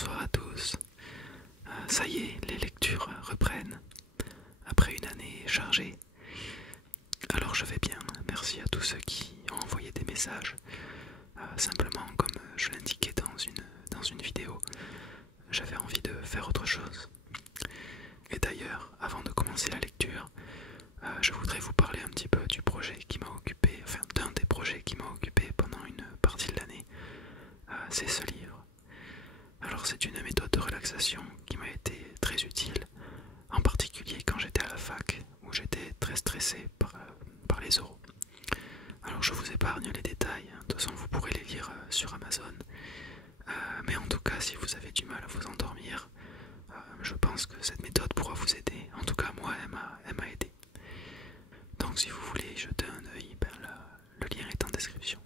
Bonsoir à tous. Ça y est, les lectures reprennent après une année chargée. Alors je vais bien, merci à tous ceux qui ont envoyé des messages. Simplement, comme je l'indiquais dans une vidéo, j'avais envie de faire autre chose. Et d'ailleurs, avant de commencer la lecture, je voudrais vous parler un petit peu du projet qui m'a occupé, enfin d'un des projets qui m'a occupé pendant une partie de l'année. C'est ce livre. Alors c'est une méthode de relaxation qui m'a été très utile, en particulier quand j'étais à la fac, où j'étais très stressé par les oraux. Alors je vous épargne les détails, de toute façon vous pourrez les lire sur Amazon. Mais en tout cas, si vous avez du mal à vous endormir, je pense que cette méthode pourra vous aider. En tout cas, moi, elle m'a aidé. Donc si vous voulez y jeter un œil, le lien est en description.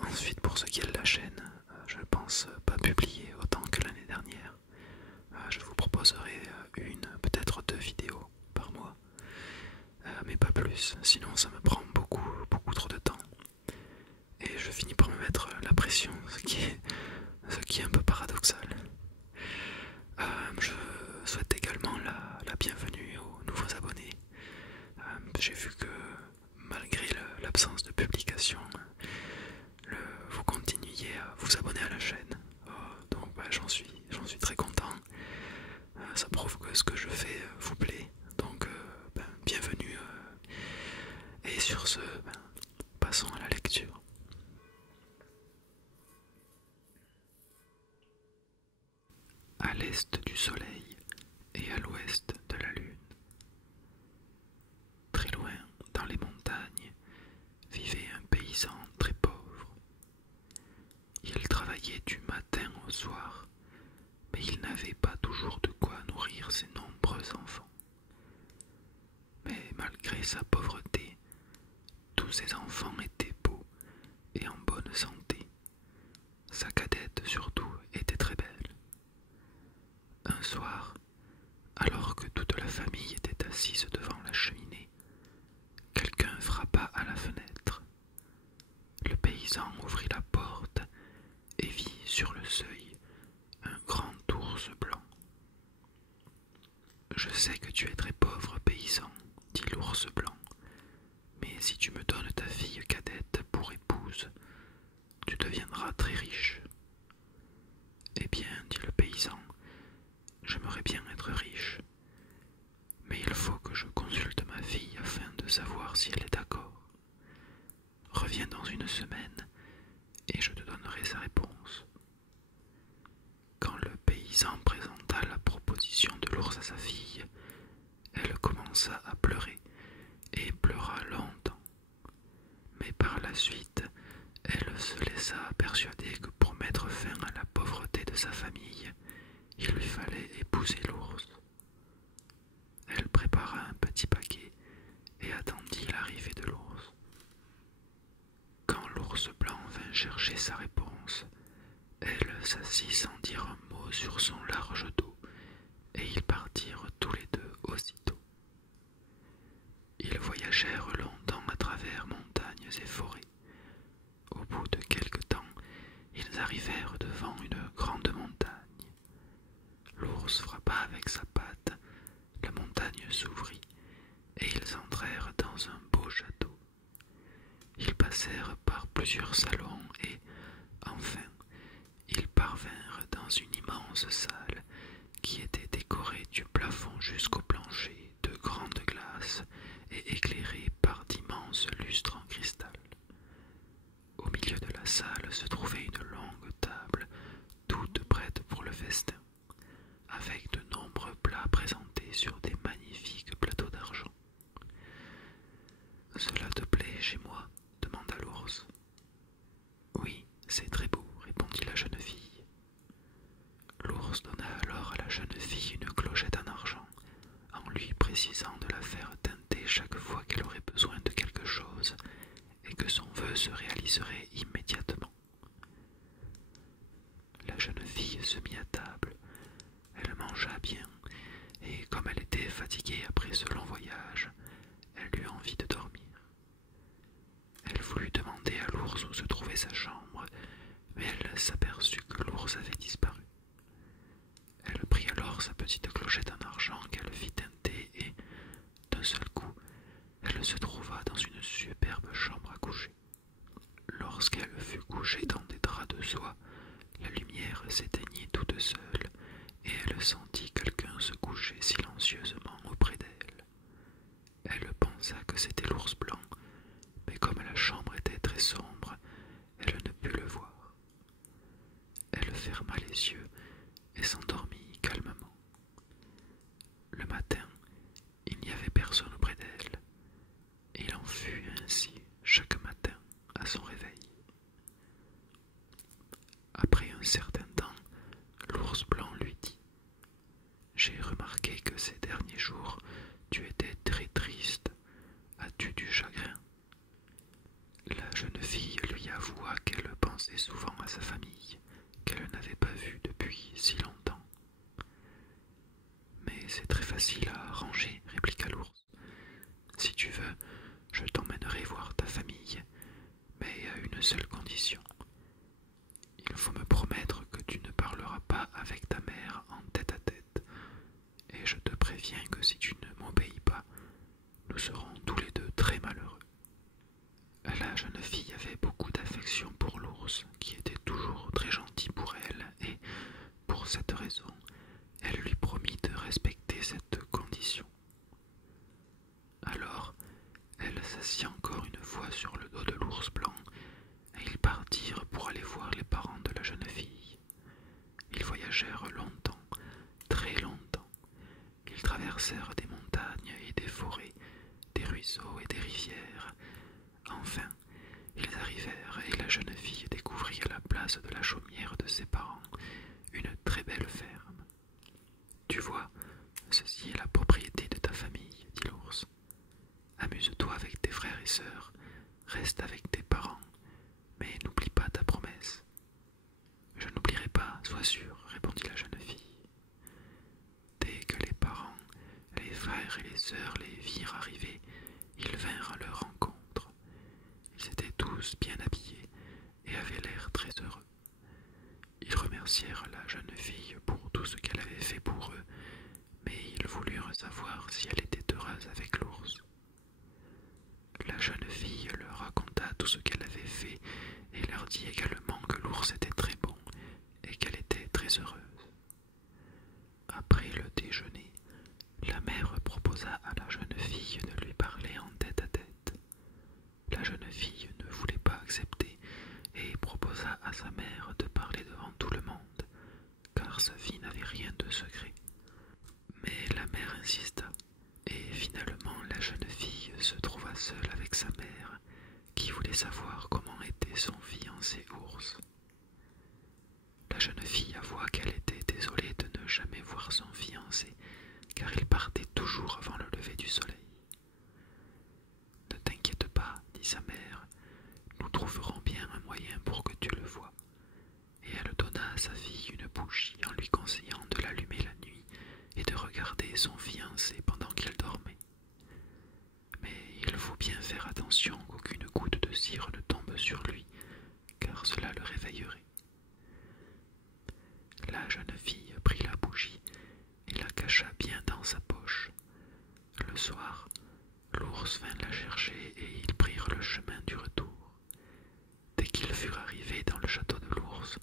Ensuite, pour ce qui est de la chaîne, je ne pense pas publier autant que l'année dernière. Je vous proposerai une, peut-être deux vidéos par mois, mais pas plus, sinon ça me prend beaucoup trop de temps. Et je finis par me mettre la pression, ce qui est un peu paradoxal. Je souhaite également la bienvenue aux nouveaux abonnés. J'ai vu que malgré l'absence de publication, vous continuiez à vous abonner à la chaîne. Donc j'en suis très content. Ça prouve que ce que je fais vous plaît. Donc bienvenue. Et sur ce, passons à la lecture. À l'est du soleil et à l'ouest de la lune, très loin dans les montagnes, vivait un paysan très pauvre. Il travaillait du matin au soir, mais il n'avait pas toujours de quoi nourrir ses nombreux enfants. Mais malgré sa pauvreté, tous ses enfants étaient beaux et en bonne santé. Sa cadette surtout était très belle. Un soir, alors que toute la famille était assise devant la cheminée, quelqu'un frappa à la fenêtre. Le paysan ouvrit la porte et vit sur le seuil un grand ours blanc. « Je sais que tu es très pauvre, paysan, dit l'ours blanc, mais si tu me donnes ta fille cadette pour épouse, tu deviendras très riche. » Eh bien, dit le paysan, j'aimerais bien être riche, mais il faut que je consulte ma fille afin de savoir si elle est d'accord. Reviens dans une semaine et je te donnerai sa réponse. Quand le paysan présenta la proposition de l'ours à sa fille, elle commença à pleurer et pleura longtemps. Mais par la suite, elle se laissa persuader que pour mettre fin à la pauvreté de sa famille, il lui fallait épouser l'ours. Elle prépara un petit paquet et attendit l'arrivée de l'ours. Quand l'ours blanc vint chercher sa réponse, elle s'assit sans dire un mot sur son large dos, et ils partirent tous les deux aussitôt. Ils voyagèrent longtemps à travers montagnes et forêts. Au bout de quelque temps, ils arrivèrent devant une grande montagne. L'ours frappa avec sa patte, la montagne s'ouvrit, et ils entrèrent dans un beau château. Ils passèrent par plusieurs salons et, enfin, ils parvinrent dans une immense salle qui était décorée du plafond jusqu'au plancher de grandes glaces et éclairée par d'immenses lustres en cristal. Au milieu de la salle se trouvait une longue table, toute prête pour le festin, avec de nombreux plats présentés sur des magnifiques plateaux d'argent. « Cela te plaît chez moi ?» demanda l'ours. « Oui, c'est très beau, » répondit la jeune fille. L'ours donna alors à la jeune fille une clochette en argent, en lui précisant de la faire tinter chaque fois qu'elle aurait besoin de quelque chose et que son vœu se réaliserait immédiatement. La jeune fille se mit à table. Elle mangea bien, et comme elle était fatiguée après ce long voyage, elle eut envie de dormir. Elle voulut demander à l'ours où se trouvait sa chambre, mais elle s'aperçut que l'ours avait s'éteignit toute seule et elle sentit quelqu'un se coucher silencieusement auprès d'elle. Elle pensa que c'était l'ours blanc, mais comme la chambre était très sombre, elle ne put le voir. Elle ferma les yeux et s'endormit calmement. Le matin, il n'y avait personne auprès d'elle, et il en fut ainsi chaque matin à son réveil. Après un certain temps, l'ours blanc lui dit : « J'ai remarqué que ces derniers jours, tu étais très triste. As-tu du chagrin ? » La jeune fille lui avoua qu'elle pensait souvent à sa famille, qu'elle n'avait pas vue depuis si longtemps. « Mais c'est très facile à arranger, répliqua l'ours. Si tu veux, je t'emmènerai voir ta famille, mais à une seule condition. Il faut me promettre que tu ne parleras pas avec ta mère en tête-à-tête, et je te préviens que si tu ne m'obéis pas, nous serons tous les deux très malheureux. » La jeune fille avait beaucoup d'affection pour l'ours, qui était toujours très gentil pour elle, et, pour cette raison, elle lui promit de respecter cette condition. Alors, elle s'assit encore une fois sur le dos de l'ours blanc, et ils partirent pour aller voir les parents de la jeune fille. Ils voyagèrent longtemps, très longtemps. Ils traversèrent des montagnes et des forêts, des ruisseaux et des rivières. Enfin, ils arrivèrent et la jeune fille découvrit à la place de la chaumière de ses parents une très belle ferme. « Tu vois, ceci est la propriété de ta famille, dit l'ours. Amuse-toi avec tes frères et sœurs, reste avec tes parents, mais n'oublie pas ta promesse. »« Je n'oublierai pas, sois sûr, répondit la jeune fille. Dès que les parents, les frères et les sœurs les virent arriver, ils vinrent à leur rencontre. Ils étaient tous bien habillés et avaient l'air très heureux. Ils remercièrent la jeune fille pour tout ce qu'elle avait fait pour eux, mais ils voulurent savoir si elle était heureuse avec l'ours. La jeune fille leur raconta tout ce qu'elle avait fait et leur dit également que l'ours était très bon et qu'elle était très heureuse. Après le déjeuner, la mère proposa à la jeune fille de lui parler en tête-à-tête. La jeune fille ne voulait pas accepter et proposa à sa mère de parler devant tout le monde, car sa fille n'avait rien de secret. Mais la mère insista, et finalement la jeune fille se trouva seule avec sa mère, qui voulait savoir comment était son fiancé ours. La jeune fille avoua qu'elle était désolée de ne jamais voir son fiancé, car il partait toujours avant le lever du soleil. « Ne t'inquiète pas, dit sa mère, nous trouverons bien un moyen pour que tu le voies. » Et elle donna à sa fille une bougie en lui conseillant de l'allumer la nuit et de regarder son fiancé pendant qu'il dormait. Mais il faut bien faire attention qu'aucune goutte de cire ne tombe sur lui, car cela le réveillerait. La jeune fille prit la bougie et la cacha bien dans sa poche. Le soir, l'ours vint la chercher et ils prirent le chemin du retour. Dès qu'ils furent arrivés dans le château de l'ours,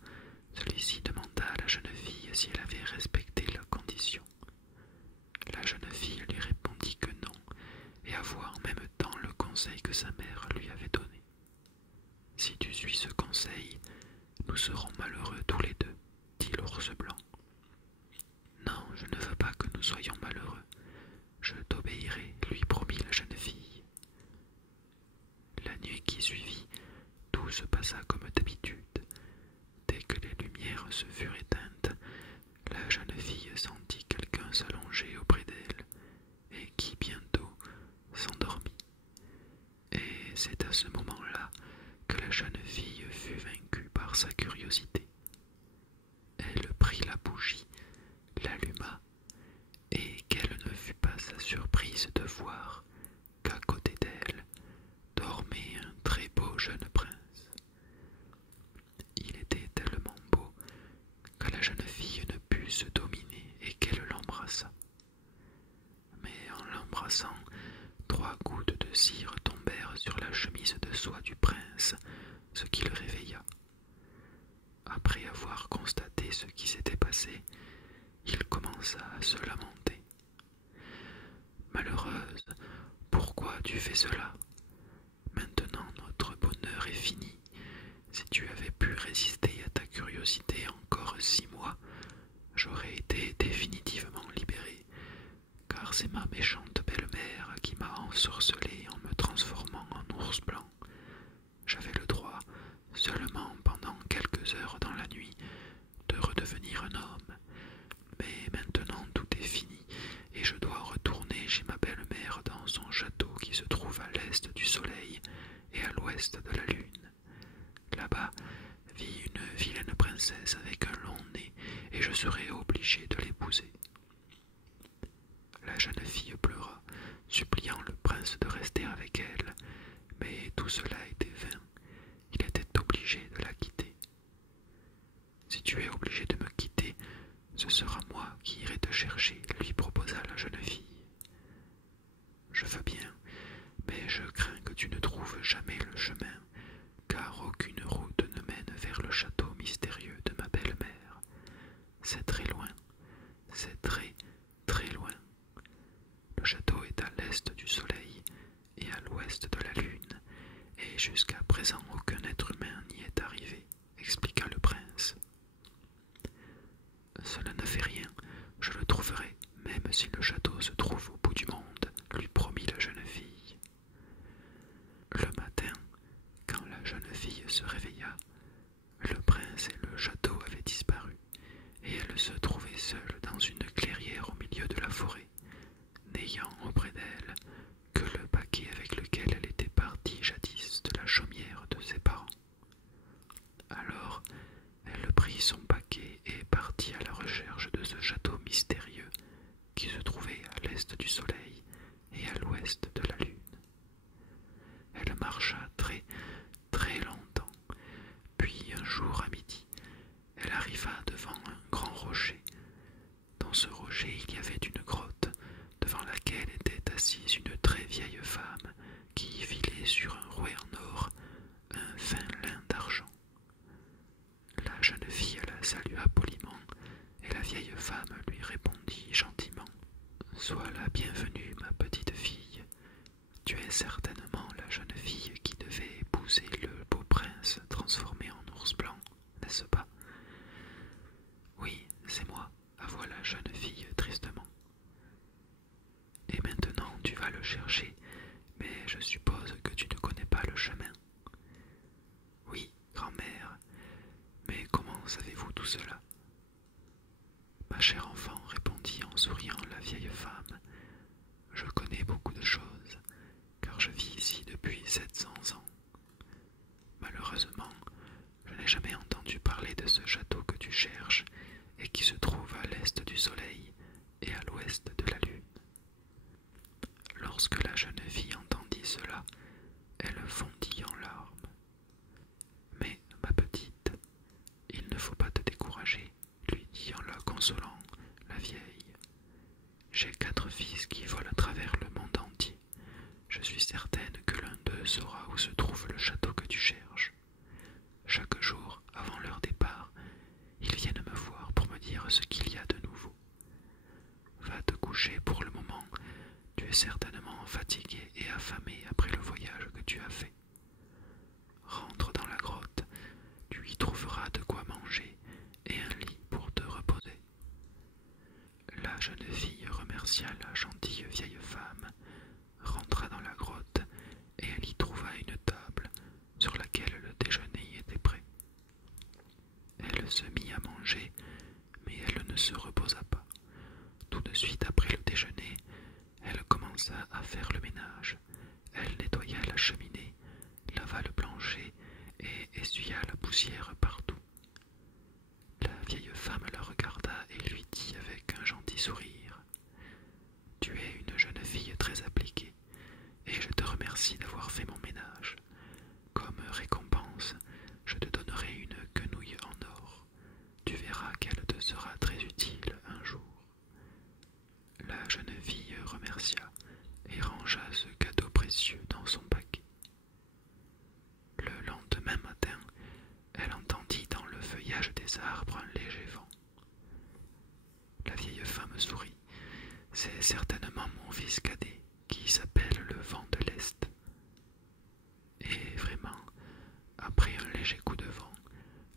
celui-ci demanda à la jeune fille si elle avait respecté la condition. La jeune fille lui répondit que non, et avoua en même temps le conseil que sa mère lui avait donné. « Si tu suis ce conseil, nous serons malheureux tous les deux, dit l'ours blanc. »« Non, je ne veux pas que nous soyons malheureux. Je t'obéirai, lui promit la jeune fille. La nuit qui suivit, tout se passa comme d'habitude. Dès que les lumières se furent éteintes, la jeune fille sentit quelqu'un s'allonger auprès d'elle, et qui bientôt s'endormit. Et c'est à ce moment-là que la jeune fille fut vaincue par sa curiosité. Elle prit la bougie, l'alluma, et quelle ne fut pas sa surprise de voir qu'à côté d'elle dormait un très beau jeune prince. Il était tellement beau que la jeune fille ne put se dominer et qu'elle l'embrassa. Mais en l'embrassant, 3 gouttes de cire tombèrent sur la chemise de soie du prince, ce qui le réveilla. Après avoir constaté ce qui s'était passé, il commença à se lamenter. Malheureuse, pourquoi tu fais cela? Maintenant notre bonheur est fini. Si tu avais pu résister à ta curiosité encore 6 mois, j'aurais été définitivement libéré, car c'est ma méchante belle-mère qui m'a ensorcelé en me transformant en ours blanc. J'avais le droit, seulement pendant quelques heures dans la nuit, de redevenir un homme. Mais maintenant tout est fini, et je dois retourner chez ma belle-mère dans son château qui se trouve à l'est du soleil et à l'ouest de la lune. Là-bas vit une vilaine princesse avec un long nez, et je serai obligé de l'épouser. La jeune fille pleura, suppliant le prince de rester avec elle, mais tout cela était vain. Il était obligé de la quitter. Si tu es obligé de me quitter, ce sera moi qui irai te chercher, lui proposa la jeune fille. Je veux bien, mais je crains que tu ne trouves jamais le chemin, car aucune route ne mène vers le château mystérieux de ma belle-mère. C'est très loin, c'est très, très loin. Le château est à l'est du soleil et à l'ouest de la lune, et jusqu'à présent aucun être humain n'y est arrivé, expliqua le prince. Cela ne fait rien, je le trouverai, même si le château se trouve au bout du monde, lui promit la jeune fille. Le matin, quand la jeune fille se réveilla, le prince et le château avaient disparu, et elle se trouvait seule dans une clairière au milieu de la forêt, n'ayant auprès d'elle que le paquet avec lequel elle était partie jadis de la chaumière de ses parents. Alors, elle prit son paquet et partit à la recherche de ce château mystérieux qui se trouvait à l'est du soleil et à l'ouest de la lune. Elle marcha très, très longtemps, puis un jour à midi, elle arriva devant un grand rocher. Dans ce rocher, il y avait une grotte, devant laquelle était assise une très vieille femme qui filait sur un rouet en or un fin lin d'argent. La jeune fille la salua poliment, et la vieille femme lui répondit gentiment. « Sois la bienvenue, ma petite fille. Tu es certainement la jeune fille qui devait épouser le beau prince transformé en ours blanc, n'est-ce pas? » « Oui, c'est moi, » avoua la jeune fille tristement. « Et maintenant tu vas le chercher, mais je suppose que tu ne connais pas le chemin. »« Oui, grand-mère, mais comment savez-vous tout cela? » ?»« Ma chère enfant, répondit en souriant la vieille femme, je connais beaucoup de choses, car je vis ici depuis 700 ans. Malheureusement, je n'ai jamais entendu parler de ce château que tu cherches et qui se trouve à l'est du soleil et à l'ouest de la lune. Lorsque la jeune fille entendit cela, elle fondit en larmes. Mais, ma petite, il ne faut pas te décourager, lui dit en la consolant la vieille. J'ai 4 fils qui volent à travers le monde entier. Je suis certaine que l'un d'eux saura où se trouve le château que tu cherches. Chaque jour, avant leur départ, ils viennent me voir pour me dire ce qu'il y a de nouveau. Va te coucher pour le moment, tu es certainement fatigué et affamé après le voyage que tu as fait. Rentre dans la grotte, tu y trouveras de quoi manger et un lit pour te reposer. La jeune fille remercia la gentille vieille femme, rentra dans la grotte et elle y trouva une table sur laquelle le déjeuner était prêt. Elle se mit à manger, mais elle ne se reposa pas. Tout de suite après le déjeuner, elle commença à faire le ménage. Elle nettoya la cheminée, lava le plancher et essuya la poussière partout. La vieille femme la regarda et lui dit avec un gentil sourire « Tu es une jeune fille très appliquée, et je te remercie d'avoir fait mon ménage. Comme récompense, je te donnerai une quenouille en or. Tu verras qu'elle te sera très utile C'est certainement mon fils cadet qui s'appelle le vent de l'Est. Et vraiment, après un léger coup de vent,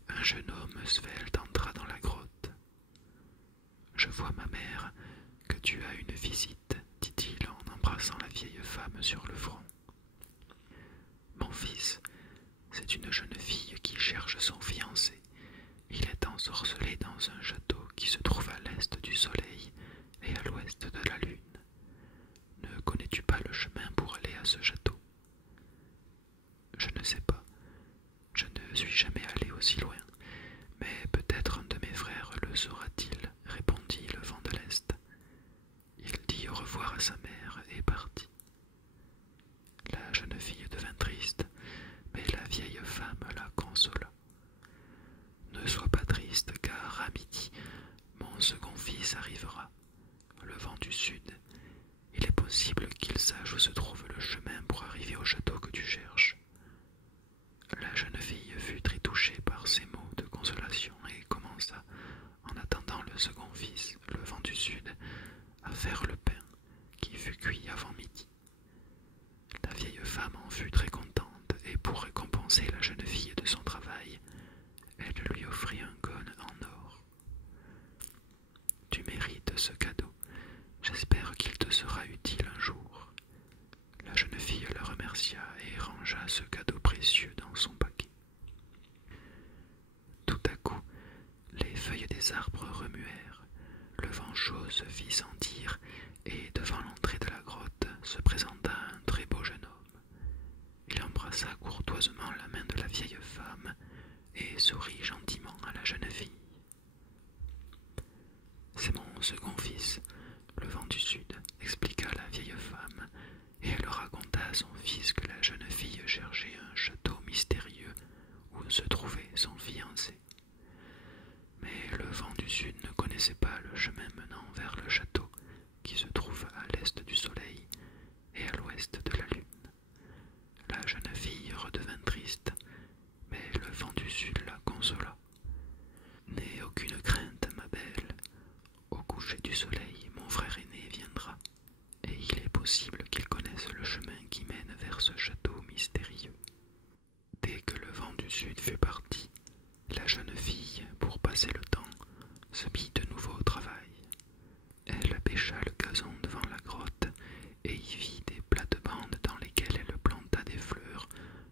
un jeune homme svelte entra dans la grotte. Je vois, ma mère, que tu as une visite, dit-il en embrassant la vieille femme sur le front. Mon fils, c'est une jeune fille qui cherche son fiancé. Il est ensorcelé dans un château qui se trouve à l'est du soleil et à l'ouest de la lune. Ne connais-tu pas le chemin pour aller à ce château? Je ne sais pas. Je ne suis jamais allé aussi loin, mais peut-être un de mes frères le saura-t-il, répondit le vent de l'Est. Il dit au revoir à sa mère et partit. La jeune fille devint triste, mais la vieille femme la consola. Ne sois pas triste, car à midi, mon second fils arrivera, le vent du sud. Il est possible qu'il sache où se trouve le chemin pour arriver au château que tu cherches. La jeune fille fut très touchée par ces mots de consolation et commença, en attendant le second fils, le vent du sud, à faire le pain, qui fut cuit avant midi. La vieille femme en fut très contente, et pour récompenser la jeune fille de son travail, elle lui offrit un cône en or. Tu mérites ce cadeau, j'espère qu'il te sera utile un jour. La jeune fille la remercia et rangea ce cadeau précieux dans son paquet. Tout à coup, les feuilles des arbres remuèrent, le vent chaud se fit sentir, et devant l'entrée de la grotte se présenta un très beau jeune homme. Il embrassa courtoisement la main de la vieille femme et sourit gentiment à la jeune fille. C'est mon second fils, le vent du sud, expliqua la vieille femme, et elle raconta à son fils que la jeune fille cherchait un château mystérieux où se trouvait son fiancé. Mais le vent du sud ne connaissait pas le chemin menant vers le château, qui se trouve à l'est du soleil et à l'ouest de la lune. La jeune fille redevint triste, mais le vent du sud la consola. N'aie aucune crainte, ma belle. Au coucher du soleil, mon frère aîné viendra, et il est possible qu'il connaisse le chemin qui mène vers ce château mystérieux. Dès que le vent du sud fut parti, la jeune fille, pour passer le temps, se mit de nouveau au travail. Elle bêcha le gazon devant la grotte et y vit des plates-bandes dans lesquelles elle planta des fleurs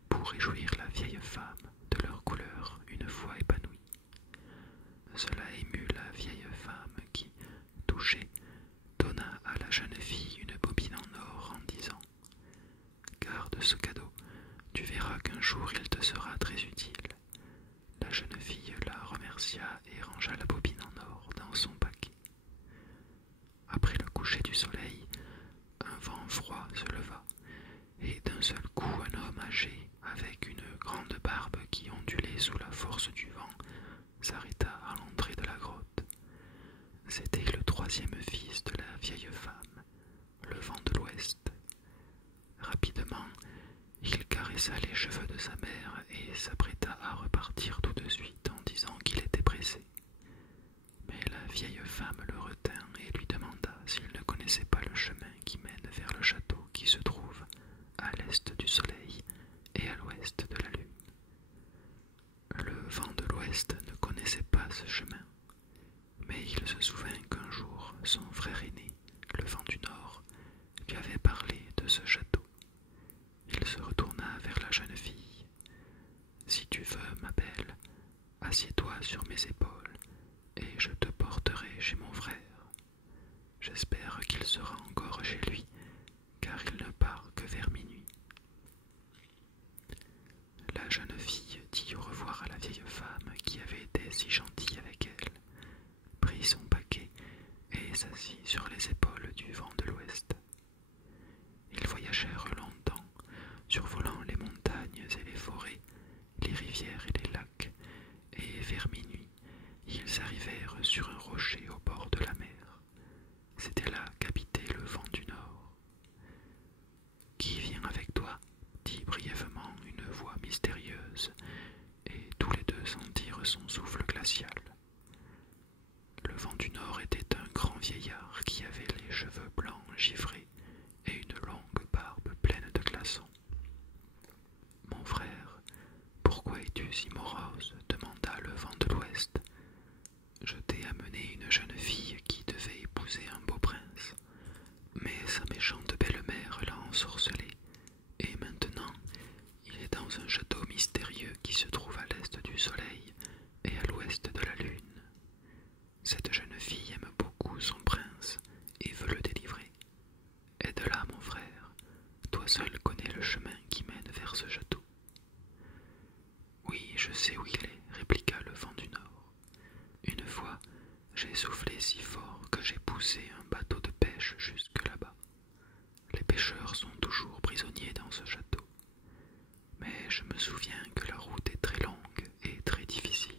pour réjouir la vieille femme de leur couleur une fois épanouie. Cela émut la vieille femme qui, touchée, donna à la jeune fille une bobine en or en disant « Garde ce cadeau, tu verras qu'un jour il te sera très utile. » La jeune fille la remercia et rangea la bobine en or dans son paquet. Après le coucher du soleil, un vent froid se leva, et d'un seul coup un homme âgé, avec une grande barbe qui ondulait sous la force du vent, s'arrêta à l'entrée de la grotte. C'était le troisième fils de la vieille femme, le vent de l'ouest. Rapidement, il caressa les cheveux de sa mère et s'apprêta à repartir tout de suite en disant qu'il était pressé. Mais la vieille femme le retint et lui demanda s'il ne connaissait pas le chemin qui mène vers le château qui se trouve à l'est du soleil et à l'ouest de la lune. Le vent de l'ouest ne connaissait pas ce chemin, mais il se souvint qu'un jour son frère aîné, le vent du nord, lui avait parlé de ce château. Il se retourna vers la jeune fille. « Si tu veux, ma belle, assieds-toi sur mes épaules, et je te porterai chez mon frère. J'espère qu'il sera encore chez lui, car il ne part que vers minuit. » La jeune fille dit au revoir à la vieille femme qui avait été si gentille avec elle, prit son paquet et s'assit sur les épaules du vent de l'ouest. Ils voyagèrent longtemps, survolant les montagnes et les forêts, les rivières et les lacs, et vers minuit, ils arrivèrent sur un rocher au bord de la mer. C'était là qu'habitait le vent du nord. « Qui vient avec toi ?» dit brièvement une voix mystérieuse, et tous les deux sentirent son souffle glacial. Le vent du nord était un grand vieillard qui avait les cheveux blancs givrés et une longue barbe pleine de glaçons. Mon frère, pourquoi es-tu si morose demanda le vent de l'ouest. Je t'ai amené une jeune fille qui devait épouser un beau prince, mais sa méchante belle-mère l'a ensorcelé, et maintenant il est dans un château mystérieux qui se trouve à l'est du soleil et à l'ouest de la lune. Cette jeune fille aime beaucoup son prince et veut le délivrer. Aide-la, mon frère, toi seul connais le chemin qui mène vers ce château. Oui, je sais où il est, répliqua le vent du nord. Une fois, j'ai soufflé si fort que j'ai poussé un bateau de pêche jusque là-bas. Les pêcheurs sont toujours prisonniers dans ce château. Mais je me souviens que la route est très longue et très difficile.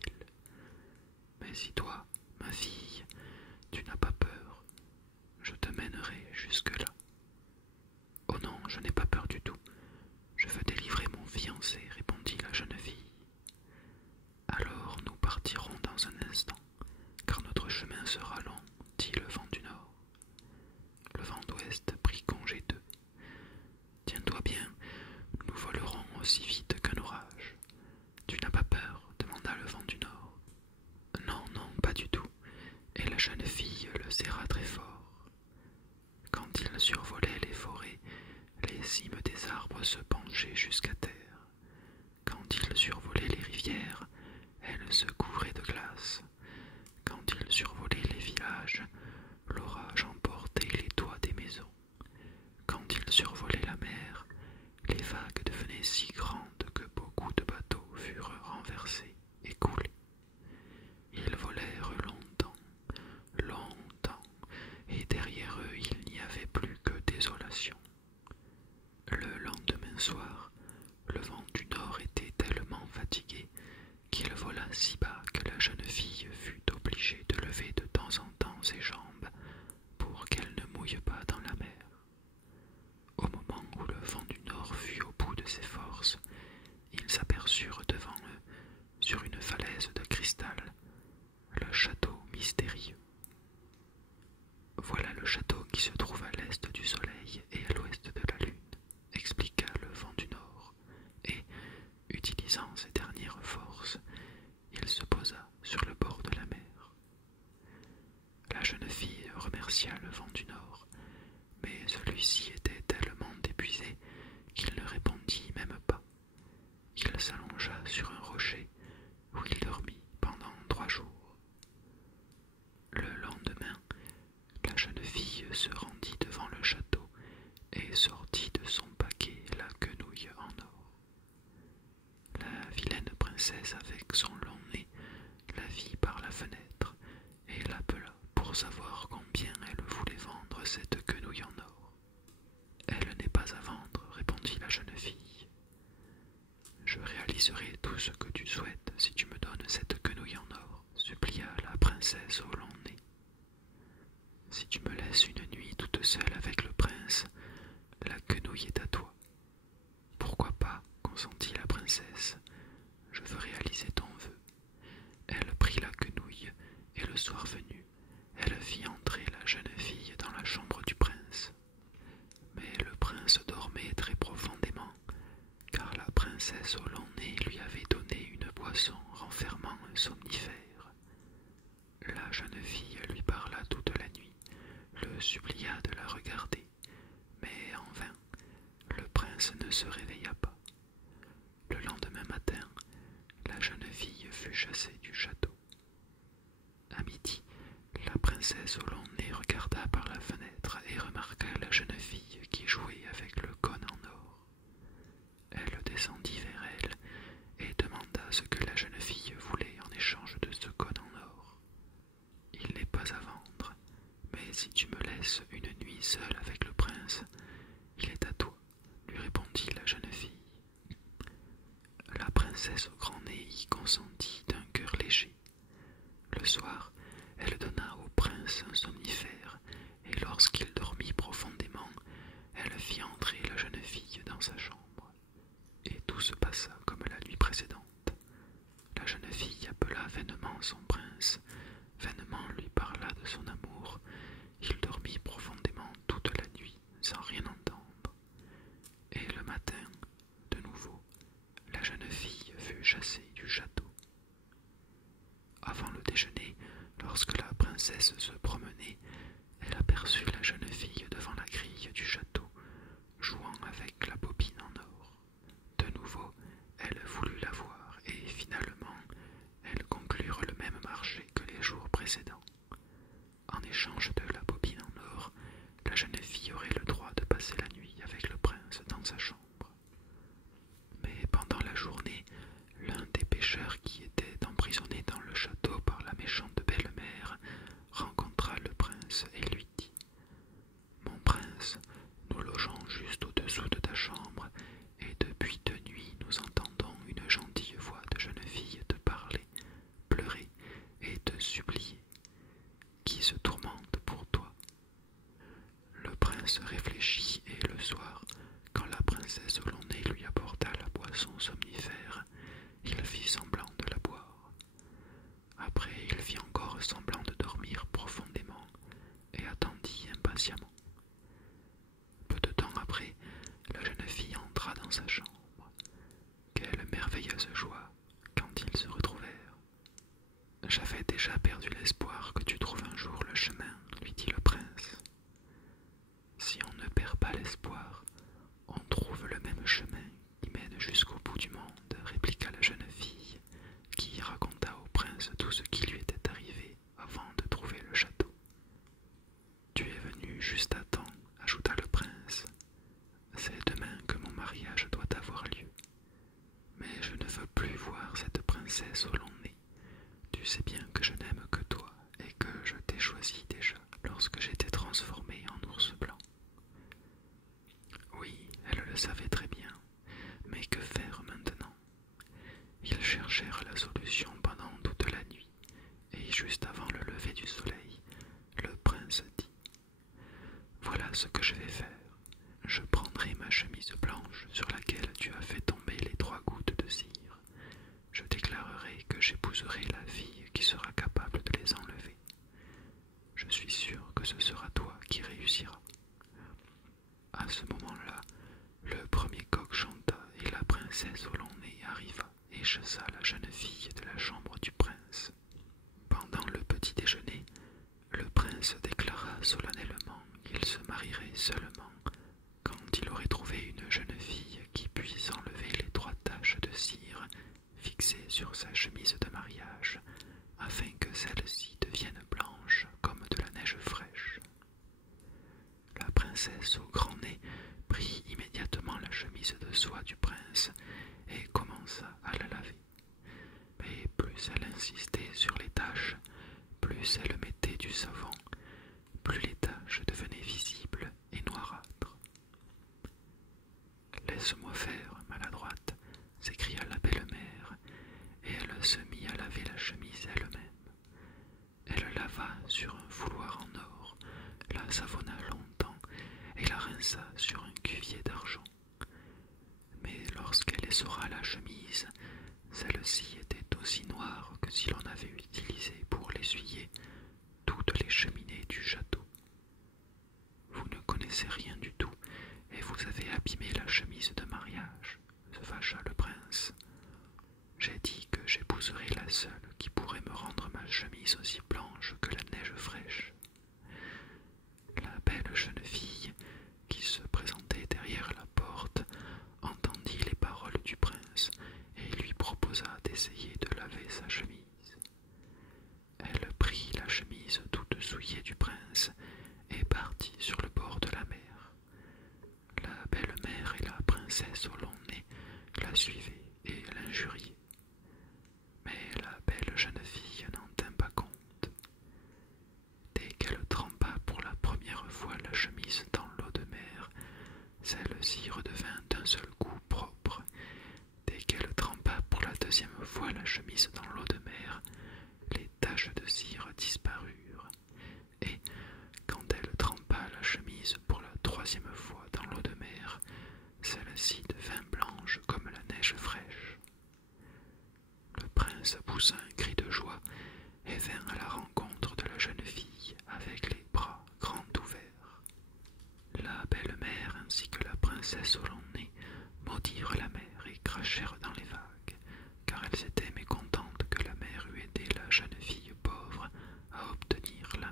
Mais si toi, ma fille, tu n'as pas peur, je te mènerai jusque-là. Oh non, je n'ai pas peur du tout. Je veux délivrer mon fiancé, répondit la jeune fille. Alors nous partirons dans un instant, car notre chemin sera long, dit le vent du nord. Le vent d'ouest prit congé d'eux. Tiens-toi bien, nous volerons aussi vite qu'un orage. Tu n'as pas peur demanda le vent du nord. Non, non, pas du tout. Et la jeune fille le serra très fort. Quand il survolait les forêts, les cimes des arbres se penchaient jusqu'à terre. Quand il survolait les rivières, elles se couvraient de glace. Quand il survolait les villages, l'orage emportait les toits des maisons. Quand il survolait la mer, les vagues devenaient si grandes que beaucoup de bateaux furent renversés et coulés. Ils volèrent longtemps, longtemps, et derrière eux il n'y avait plus que désolation. Le lendemain soir, le vent du nord était tellement fatigué qu'il vola si bas que la jeune fille fut obligée de lever de temps en temps ses jambes pour qu'elle ne mouille pas dans la mer. Au moment où le vent du nord fut au bout de ses forces, ils s'aperçurent devant eux, sur une falaise de cristal, le château mystérieux. Voilà le château qui se trouve à l'est du soleil et à l'ouest de la lune, expliqua le vent du nord, et, utilisant ses dernières forces, il se posa sur le bord de la mer. La jeune fille remercia le vent du nord, mais celui-ci était tellement épuisé qu'il ne répondit même pas. Il s'allongea sur un rocher où il dormit pendant 3 jours. Le lendemain, la jeune fille se rendit devant le château et sortit de son paquet la quenouille en or. La vilaine princesse, avec son long nez, la vit par la fenêtre et l'appela pour savoir combien elle voulait vendre cette quenouille en or. Elle n'est pas à vendre, répondit la jeune fille. Je réaliserai tout ce que tu souhaites si tu me donnes cette quenouille en or, supplia la princesse au long nez. Si tu me laisses une nuit toute seule avec le prince, la quenouille est à toi. Pourquoi pas, consentit la princesse. Je veux réaliser ton vœu. Elle prit la quenouille, et le soir venu, elle fit entrer la jeune fille dans la chambre du prince. Mais le prince dormait très profondément, car la princesse au long nez lui avait donné une boisson renfermant un somnifère. La jeune fille lui parla toute la nuit, le supplia de la regarder, mais en vain, le prince ne se réveilla pas. Le lendemain matin, la jeune fille fut chassée du château. À midi, la princesse au long nez regarda par la fenêtre et remarqua la jeune fille qui jouait avec le cône en or. Elle descendit vers elle et demanda ce que la jeune fille voulait en échange de ce cône en or. Il n'est pas à vendre, mais si tu me laisses une nuit seule avec le prince, il est à toi, lui répondit la jeune fille. La princesse au grand nez y consentit d'un cœur léger. Le soir, elle donna au prince un somnifère, et lorsqu'il dormit profondément, elle fit entrer la jeune fille dans sa chambre. Et tout se passa comme la nuit précédente. La jeune fille appela vainement son prince, vainement lui parla de son amour. Il dormit profondément. princesse se promenait, elle aperçut la jeune fille devant la grille du château, jouant avec la bobine en or. De nouveau, elle voulut la voir, et finalement, elles conclurent le même marché que les jours précédents. En échange de la bobine en or, la jeune fille aurait le droit de passer la nuit avec le prince dans sa chambre. Mais pendant la journée, l'un des pêcheurs qui était emprisonné dans le château par la méchante belle-mère rencontra le prince et lui dit « Mon prince, nous logeons juste au-dessous de ta chambre, et depuis 2 nuits nous entendons une gentille voix de jeune fille te parler, pleurer et te supplier, qui se tourmente pour toi. » Le prince réfléchit et le soir, quand la princesse au long nez lui apporta la boisson somnifère, il fit semblant de la boire. Après, il fit encore semblant de dormir profondément et attendit impatiemment. Peu de temps après, la jeune fille entra dans sa chambre. Quelle merveilleuse joie quand ils se retrouvèrent. « J'avais déjà perdu l'espoir que tu trouves un jour le chemin, » lui dit le prince. « Si on ne perd pas l'espoir, on trouve le même chemin qui mène jusqu'au bout du monde, » répliqua la jeune fille, qui raconta au prince tout ce qui lui était arrivé avant de trouver le château. « Tu es venu juste à temps, » ajouta le prince. « C'est demain que mon mariage doit avoir lieu. Mais je ne veux plus voir cette princesse au long nez. Tu sais bien que je n'aime que toi et que je t'ai choisi déjà lorsque j'étais transformé en ours blanc. » Oui, elle le savait très bien, mais que faire maintenant? Ils cherchèrent la solution pendant toute la nuit, et juste avant le lever du soleil, le prince dit « Voilà ce que je vais faire. Je prendrai ma chemise blanche sur laquelle tu as fait tomber les 3 gouttes de cire. Je déclarerai que j'épouserai la fille qui sera capable de les enlever. Je suis sûr que ce sera toi qui réussiras. » À ce moment-là, le premier coq chanta et la princesse au long nez arriva et chassa la jeune fille de la chambre du prince. Pendant le petit déjeuner, le prince déclara solennellement qu'il se marierait seulement quand il aurait trouvé une jeune fille qui puisse enlever les 3 taches de cire fixées sur sa chemise de mariage, afin que celle-ci devienne blanche comme de la neige fraîche. La princesse au grand nez prit immédiatement la chemise de soie du prince et commença à la laver. Mais plus elle insistait sur les taches, plus elle mettait du savon, plus les taches devenaient visibles et noirâtres. « Laisse-moi faire, maladroite, » s'écria la belle-mère, et elle se mit à laver la chemise elle-même. Elle lava sur un fouloir en or, la savonna longtemps et la rinça sur un cuvier d'argent. Mais lorsqu'elle essorra la chemise, celle-ci était aussi noire que si l'on avait utilisé pour l'essuyer toutes les cheminées du château. « Vous ne connaissez rien du tout, et vous avez abîmé la chemise de mariage, » se fâcha le prince. « J'ai dit que j'épouserais la seule qui pourrait me rendre ma chemise aussi blanche que la neige fraîche. » La belle jeune fille, qui se présentait derrière la porte, entendit les paroles du prince et lui proposa d'essayer de laver sa chemise. Elle prit la chemise toute souillée du prince et partit sur le bord de la mer. La belle-mère et la princesse au long nez la suivaient et l'injuriaient. Mais la belle jeune fille n'en tint pas compte. Dès qu'elle trempa pour la première fois la chemise dans l'eau de mer, celle-ci redevint d'un seul coup propre. Dès qu'elle trempa pour la 2e fois la chemise dans l'eau de mer, les taches de cire disparurent. Et quand elle trempa la chemise pour la 3e fois dans l'eau de mer, celle-ci devint blanche comme la neige fraîche. Le prince poussa un cri de joie et vint à la rencontre de la jeune fille avec les bras grands ouverts. La belle-mère ainsi que la princesse au long nez maudirent la mer et crachèrent dans les vagues, car elles étaient mécontentes que la mer eût aidé la jeune fille pauvre à obtenir la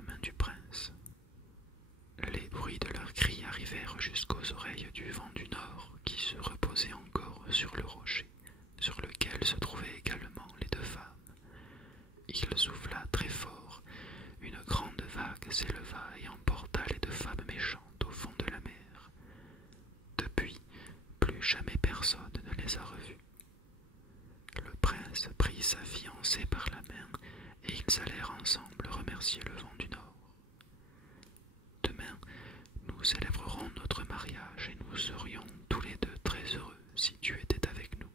le vent du Nord. Demain, nous célébrerons notre mariage et nous serions tous les deux très heureux si tu étais avec nous,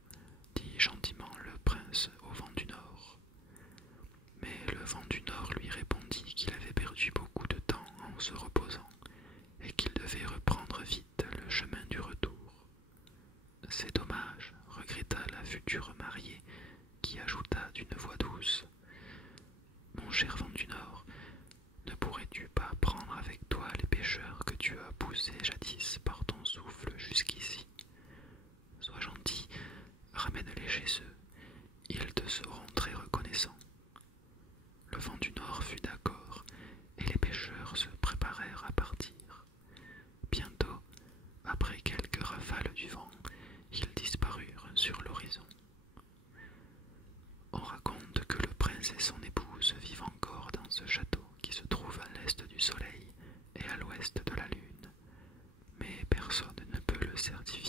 dit gentiment le prince au vent du Nord. Mais le vent du Nord lui répondit qu'il avait perdu beaucoup de temps en se reposant et qu'il devait reprendre vite le chemin du retour. C'est dommage, regretta la future mariée, qui ajouta d'une voix douce: Mon cher vent du Nord, ne pourrais-tu pas prendre avec toi les pêcheurs que tu as poussés jadis par ton souffle jusqu'ici? Sois gentil, ramène-les chez eux, ils te seront très reconnaissants. Le vent du Nord fut d'accord, et les pêcheurs se préparèrent à partir. Bientôt, après quelques rafales du vent, ils disparurent sur l'horizon. On raconte que le prince et son épouse vivent encore dans ce château qui se trouve à l'est du soleil et à l'ouest de la lune, mais personne ne peut le certifier.